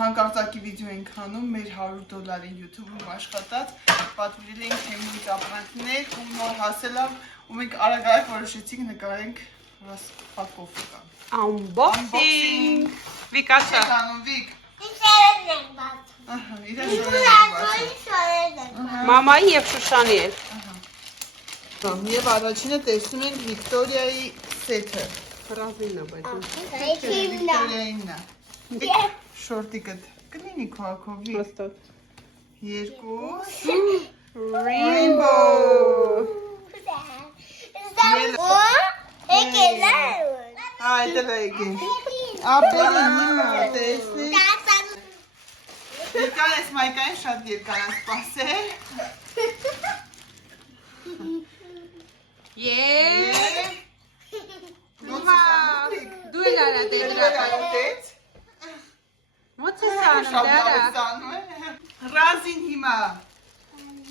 Հանկարծակի վիդեո ենք անում մեր $100 YouTube-ում աշխատած պատվիրել ենք թեմից ապրանքներ ու նոր հասելավ ու մենք արագ որոշեցինք նկարենք распаковка Unboxing Վիկացա Վիկ Վիկ Մամայի և Շուշանի էլ Եվ առաջինը տեսնում ենք Վիկտորիայի սեթը Ռազինա բայց Վիկտորիայինն է Շորտիկը կլինի քո ակովի երկու Rainbow Այդ էլ եկել Ապերին հիմա տեսնի Երկար ես մայկային շատ երկար են սպասել Դու էլ արա դեգրատա Ոնց ես անում Ռազին հիմա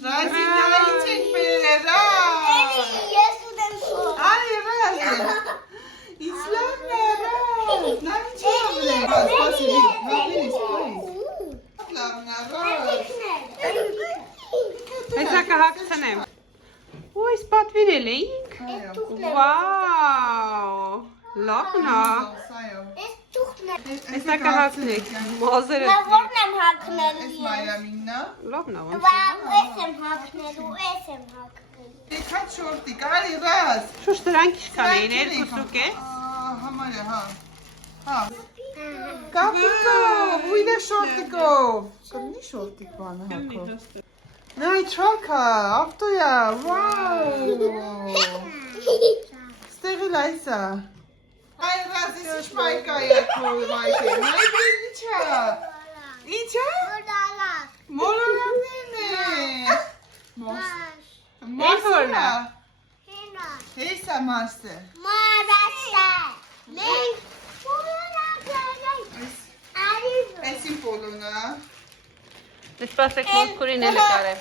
Ռազին նայից ենք բերել Ես ուտեմ շոր Այ Ռազին Իսլամն է Ռազ Նայից չավլեմ Սպասի Վիկ Լավն է Ռազ Հեսա կհակցնեմ Ու ես պատվիրել էինք Վաու Լավն է Ես թուղթն եմ Հեսա կհակնեք Մազերը Որն եմ հակնելու Ես Մայրամինն է Լավն է ոնց Ես եմ հակնելու, ես եմ հակնելու Դեքած շորտիկ, արի Ռազ Շուշ դրանք ինչքան էին, երկուսուկ է Համարը, հա Կապիկով, ուիլը շորտիկով Կլնի շորտիկ բանը հակով Նայ չակա, ավտոյա, վաու Ստեղիլ այսա Այ Ռազ, ես ինչ մայկա երկով մայկը Նայ բին իչա Իչա? Մոլորավին է Մարսը Հեսա մարսը Մարասա Մենք Էսին պոլոնը Սպասեք մոսկուրին է նկարեմ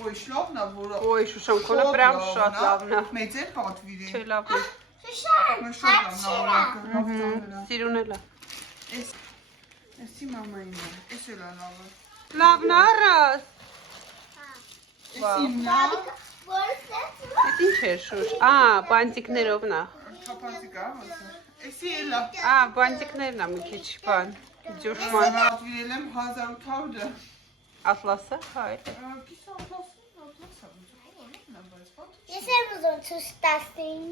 Ոյ շլովնա որը Ոյ շուշան կոնը պրամ շատ լավն է Մեծ էր պատվիրի Չէ լավն է Սիրուն էլ է Էսի մամային է Էս էլ է լավը Լավն է առաս Էսին լավ Էս ինչ էր շուշ բանտիկներով նա Թապացիկ է Էսի էլ է բանտիկներն է մի քիչ բան Ջուշման Պատվիրել եմ 1800-ը Ատլասը հայ Կիս Ես եմ ուզում ցույց տասնին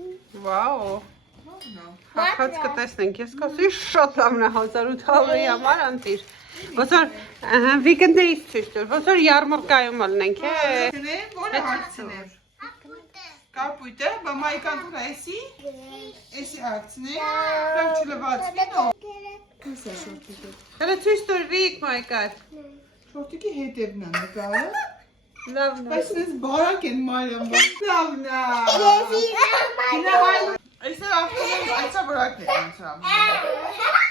Վաու Հակած կտեսնենք ես կասի շատ լավն է 1800-ի համար անտիր Ոնց որ վիկենդերից ցույց տուր ոնց որ յարմարկայում ալնենք Որը հացնեմ Կապույտը, բամայկան տուր էսի Էսի հացնեմ Պրավ չլվացվի նո Կսա շորտիկը Հələ ցույց տուր վիկ մայկար Շորտիկի հետևն է նկարը Լավն է Բայց ես բարակ են մայրան Լավն է Այս էլ ավտոն այսա բարակն է